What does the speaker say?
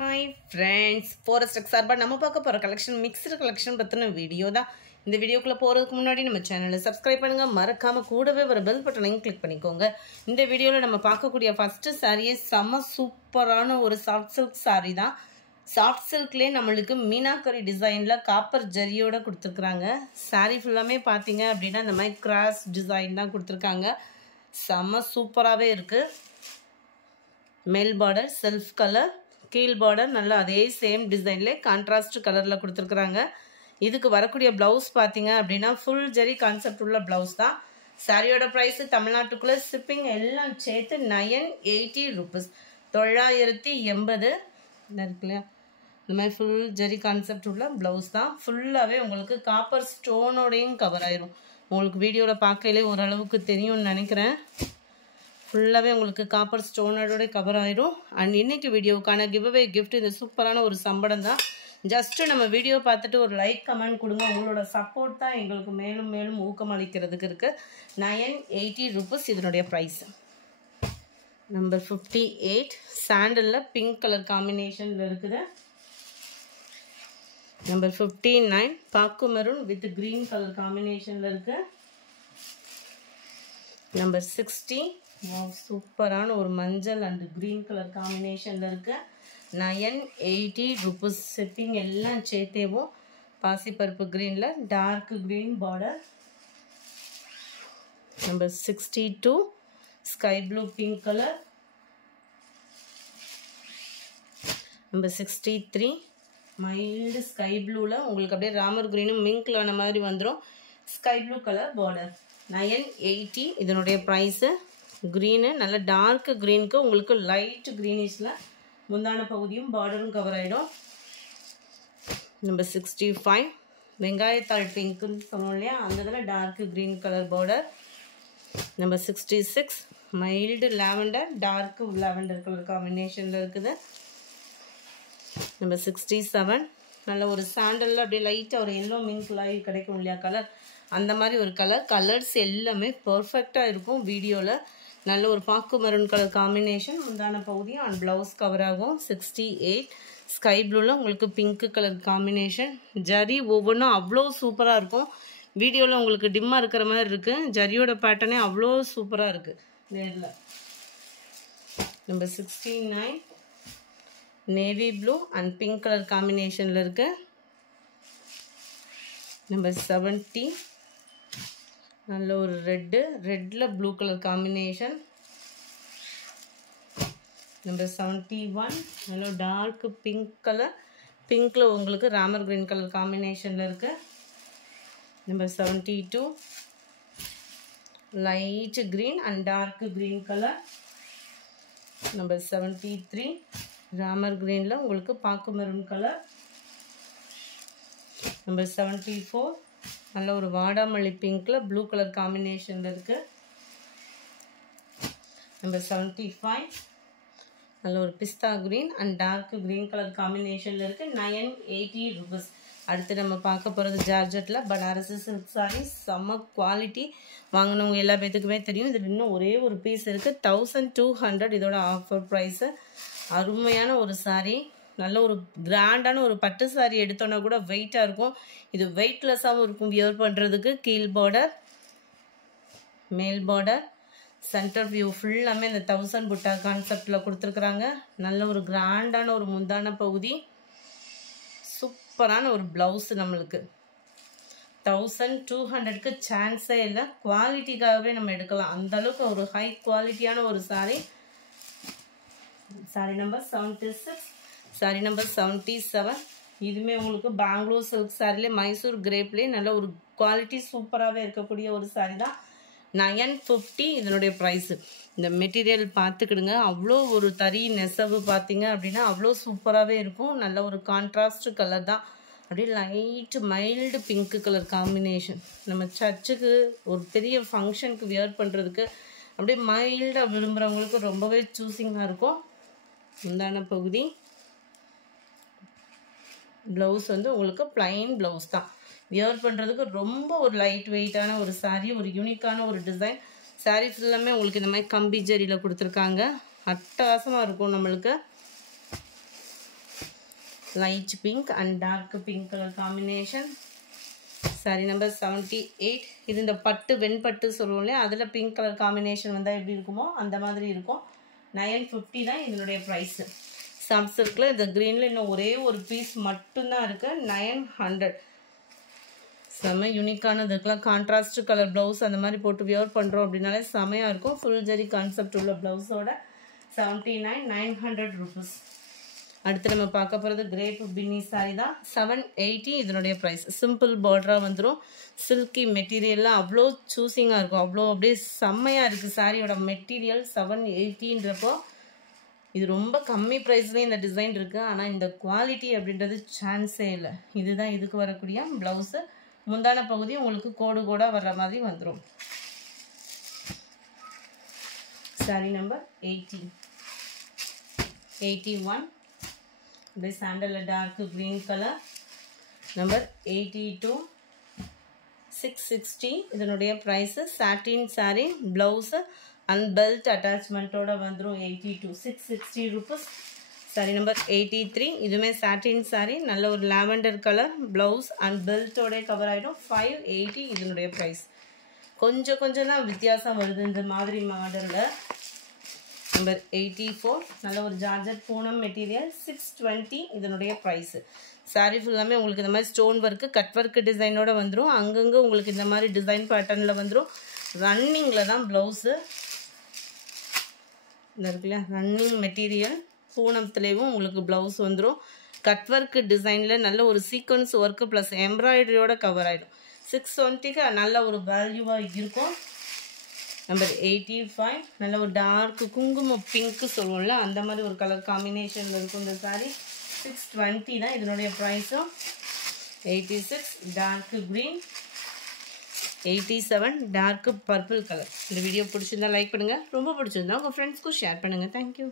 Hi friends, Forest Sarba நம்ம பார்க்க போற கலெக்ஷன் மிக்ஸ்டு கலெக்ஷன் பத்தின வீடியோ தான். இந்த வீடியோக்குள்ள போறதுக்கு முன்னாடி நம்ம சேனலை சப்ஸ்கிரைப் பண்ணுங்க, மறக்காம கூடவே வர பெல் பட்டனையும் கிளிக் பண்ணிக்கோங்க. இந்த வீடியோல நம்ம பார்க்கக்கூடிய ஃபர்ஸ்ட் சாரியே செம சூப்பரான ஒரு சாஃப்ட் சில்க் சாரி தான். சாஃப்ட் சில்க்லயே நம்மளுக்கு மீனாக்கரி டிசைன்ல காப்பர் ஜரியோட கொடுத்துருக்காங்க. சாரி ஃபுல்லாமே பாத்தீங்க அப்படின்னா இந்த மாதிரி கிராஸ் டிசைன் தான் கொடுத்துருக்காங்க. செம சூப்பராகவே இருக்கு. மேல் பார்டர் செல்ஃப் கலர், கீழ் பார்டர் நல்லா அதே சேம் டிசைன்ல கான்ட்ராஸ்ட் கலர்ல கொடுத்துருக்காங்க. இதுக்கு வரக்கூடிய பிளவுஸ் பாத்தீங்க அப்படின்னா ஃபுல் ஜெரி கான்செப்ட் உள்ள பிளவுஸ் தான். சாரியோட பிரைஸ் தமிழ்நாட்டுக்குள்ள ஷிப்பிங் எல்லாம் சேர்த்து 980 rupees, 980 இருக்கு இல்லையா. இந்த மாதிரி ஃபுல் ஜெரி கான்செப்ட் உள்ள பிளவுஸ் தான். ஃபுல்லாவே உங்களுக்கு காப்பர் ஸ்டோனோடையும் கவர் ஆயிரும். உங்களுக்கு வீடியோல பார்க்கலே ஓரளவுக்கு தெரியும்னு நினைக்கிறேன். ஃபுல்லாகவே உங்களுக்கு காப்பர் ஸ்டோனோட கவர் ஆயிரும். அண்ட் இன்னைக்கு வீடியோக்கான கிவ்அவே கிஃப்ட் இந்த சூப்பரான ஒரு சம்படம் தான். ஜஸ்ட் நம்ம வீடியோ பார்த்துட்டு ஒரு லைக் கமெண்ட் கொடுங்க. உங்களோட சப்போர்ட் தான் எங்களுக்கு மேலும் மேலும் ஊக்கம் அளிக்கிறதுக்கு இருக்கு. 980 rupees இதனுடைய ப்ரைஸ். நம்பர் 58 சாண்டலில் பிங்க் கலர் காம்பினேஷனில் இருக்குது. நம்பர் 59 பாக்கு மெரூன் வித் கிரீன் கலர் காம்பினேஷனில் இருக்கு. நம்பர் 60 சூப்பரான ஒரு மஞ்சள் அண்ட் கிரீன் கலர் காம்பினேஷன்ல இருக்கு. 980 rupees ஷிப்பிங் எல்லாம் சேர்த்தேவும். பாசிப்பருப்பு கிரீன்ல dark green border. Number 62 sky blue pink colour. Number 63 mild sky ப்ளூல உங்களுக்கு அப்படியே ராமர் கிரீனும் மிங்க்ல ஆன மாதிரி வந்துடும். Sky blue colour border. 980 இதனுடைய ப்ரைஸு. க்ரீனு நல்ல டார்க் க்ரீனுக்கு உங்களுக்கு லைட் க்ரீனிஷில் முந்தான பகுதியும் பார்டரும் கவர் ஆகிடும். நம்பர் 65 வெங்காயத்தாள் பிங்க்குன்னு சொன்னோம் இல்லையா, அந்த இதில் dark green colour border. Number 66 mild lavender dark lavender colour காம்பினேஷனில் இருக்குது. நம்பர் 67 நல்ல ஒரு சாண்டலில் அப்படியே லைட்டாக ஒரு எல்லோ மிங்க் லாய் கிடைக்கும் இல்லையா கலர், அந்த மாதிரி ஒரு கலர். கலர்ஸ் எல்லாமே பர்ஃபெக்டாக இருக்கும். வீடியோவில் நல்ல ஒரு பாக்கு மெரூன் கலர் காம்பினேஷன் முந்தான பகுதியும் அண்ட் ப்ளவுஸ் கவர் ஆகும். 68 ஸ்கை ப்ளூவில் உங்களுக்கு பிங்க் கலர் காம்பினேஷன். ஜரி ஒவ்வொன்றும் அவ்வளோ சூப்பராக இருக்கும். வீடியோவில் உங்களுக்கு டிம்மாக இருக்கிற மாதிரி இருக்குது. ஜரியோட பேட்டர்னே அவ்வளோ சூப்பராக இருக்குது நேரில். Number 69 navy blue and pink colour காம்பினேஷனில் இருக்குது. நம்பர் 70 நல்ல ஒரு ரெட்டில் ப்ளூ கலர் காம்பினேஷன். நம்பர் 71 நல்ல டார்க் பிங்க் கலர், பிங்க்ல உங்களுக்கு ராமர் கிரீன் கலர் காம்பினேஷனில் இருக்கு. Number 72 light green and dark green colour. Number 73 Ramar கிரீனில் உங்களுக்கு பாக்கு மெரூன் கலர். நம்பர் 74 நல்ல ஒரு வாடாமல்லி பிங்க்ல ப்ளூ கலர் காம்பினேஷன்ல இருக்கு. நம்பர் 75 நல்ல ஒரு பிஸ்தா green and dark green colour காம்பினேஷன்ல இருக்கு. 980 rupees. அடுத்து நம்ம பார்க்க போகிறது ஜார்ஜெட்டில் பனாரசி சில்க் சாரி. செம்ம குவாலிட்டி, வாங்கினவங்க எல்லா பேத்துக்குமே தெரியும். இதில் இன்னும் ஒரே ஒரு பீஸ் இருக்குது. 1200 இதோட ஆஃபர் ப்ரைஸு. அருமையான ஒரு சாரி, நல்ல ஒரு கிராண்டான ஒரு பட்டு சாரி எடுத்தோன்னா கூட வெயிட்டாக இருக்கும். இது வெயிட்லெஸ்ஸாகவும் இருக்கும் வியர் பண்ணுறதுக்கு. கீழ் பார்டர் மேல் பார்டர் சென்டர் வியூ ஃபுல்லாமே இந்த 1000 புட்டா கான்செப்டில் கொடுத்துருக்குறாங்க. நல்ல ஒரு கிராண்டான ஒரு முந்தான பகுதி, சூப்பரான ஒரு ப்ளவுஸ். நம்மளுக்கு 1200க்கு சான்ஸே இல்லை. குவாலிட்டிக்காகவே நம்ம எடுக்கலாம், அந்தளவுக்கு ஒரு ஹை குவாலிட்டியான ஒரு sorry. Sorry number 76 sorry number 77 இதுவுமே உங்களுக்கு பெங்களூர் சில்க் சாரிலே மைசூர் கிரேப்லேயே நல்ல ஒரு குவாலிட்டி சூப்பராகவே இருக்கக்கூடிய ஒரு சாரி தான். 950 இதனுடைய ப்ரைஸு. இந்த மெட்டீரியல் பார்த்துக்கிடுங்க, அவ்வளோ ஒரு தறி நெசவு பார்த்தீங்க அப்படின்னா அவ்வளோ சூப்பராகவே இருக்கும். நல்ல ஒரு கான்ட்ராஸ்ட் கலர் தான், அப்படியே light mild pink colour combination. நம்ம சர்ச்சுக்கு ஒரு பெரிய ஃபங்க்ஷனுக்கு வியர் பண்ணுறதுக்கு அப்படியே மைல்டாக விரும்புகிறவங்களுக்கு ரொம்பவே சூஸிங்காக இருக்கும். முந்தான பகுதி ப்ளவுஸ் வந்து உங்களுக்கு பிளைன் ப்ளவுஸ் தான். வியர் பண்ணுறதுக்கு ரொம்ப ஒரு லைட் வெயிட்டான ஒரு சாரீ, ஒரு யூனிக்கான ஒரு டிசைன். சாரீ ஃபுல்லாமே உங்களுக்கு இந்த மாதிரி கம்பி ஜரியில் கொடுத்துருக்காங்க. அட்டகாசமாக இருக்கும் நம்மளுக்கு. light pink and dark pink color combination. Saree number 78. இது இந்த பட்டு வெண்பட்டு சொல்லுவோம் இல்லையா, அதில் பிங்க் கலர் காம்பினேஷன் வந்தால் எப்படி இருக்குமோ அந்த மாதிரி இருக்கும். 950 தான் இதனுடைய ப்ரைஸு. சாஃப்ட் சில்கில் இந்த க்ரீனில் இன்னும் ஒரே ஒரு பீஸ் மட்டும்தான் இருக்குது. 900. செம்ம யூனிக்கானது இருக்கலாம். கான்ட்ராஸ்ட் கலர் ப்ளவுஸ் அந்த மாதிரி போட்டு வியர் பண்ணுறோம் அப்படின்னாலே செமையாக இருக்கும். ஃபுல் ஜரி கான்செப்ட் உள்ள ப்ளவுஸோட 79, 900 rupees. அடுத்து நம்ம பார்க்க போகிறது கிரேப் பின்னி சாரி தான். 780 இதனுடைய ப்ரைஸ். சிம்பிள் பார்டராக வந்துடும். சில்கி மெட்டீரியல்லாம் அவ்வளோ சூஸிங்காக இருக்கும். அவ்வளோ அப்படியே செம்மையாக இருக்குது சாரியோட மெட்டீரியல். 780ன்றப்போ இது ரொம்ப கம்மி ப்ரைஸ்லேயும் இந்த டிசைன் இருக்குது. ஆனால் இந்த குவாலிட்டி அப்படின்றது சான்ஸே இல்லை. இதுதான் இதுக்கு வரக்கூடிய ப்ளவுஸு. முந்தான பகுதி உங்களுக்கு கோடு கோடாக வர்ற மாதிரி வந்துடும். Sorry number 80. 81. This sandal dark green color. Number 82. 660. இதனுடைய price. Satin saree, blouse and belt attachment ஓட வந்துரும். 82. 660 rupees. Saree number 83. இதுமே satin saree. நல்ல ஒரு lavender color, blouse and belt ஓட cover ஆயிடும். 580 இதனுடைய price. கொஞ்சம் தான் வித்தியாசம் வருது இந்த மாதிரி மாடல்ல. Number 84. நல்ல ஒரு ஜார்ஜெட் பூனம் மெட்டீரியல். 620 இதனுடைய ப்ரைஸ். சாரி ஃபுல்லாமே உங்களுக்கு இந்த மாதிரி ஸ்டோன் ஒர்க்கு கட் ஒர்க்கு டிசைனோட வந்துடும். அங்கங்கே உங்களுக்கு இந்த மாதிரி டிசைன் பேட்டர்னில் வந்துடும். ரன்னிங்கில் தான் ப்ளவுஸு இந்த இருக்குல்ல, ரன்னிங் மெட்டீரியல் பூனத்துலேயும் உங்களுக்கு ப்ளவுஸ் வந்துடும். கட் ஒர்க்கு டிசைனில் நல்ல ஒரு சீக்வன்ஸ் ஒர்க்கு ப்ளஸ் எம்ப்ராய்டரியோட கவர் ஆகிடும். 620க்கு நல்ல ஒரு வேல்யூவாக இருக்கும். நம்பர் 85. நல்ல ஒரு டார்க் குங்குமம் பிங்க்கு சொல்லுவோம்ல, அந்த மாதிரி ஒரு கலர் காம்பினேஷனில் இருக்கும் இந்த சாரீ. 620 தான் இதனுடைய ப்ரைஸும். 86 dark green. 87 dark purple colour. இந்த வீடியோ பிடிச்சிருந்தா லைக் பண்ணுங்கள். ரொம்ப பிடிச்சிருந்தா உங்கள் ஃப்ரெண்ட்ஸ்க்கும் ஷேர் பண்ணுங்கள். தேங்க்யூ.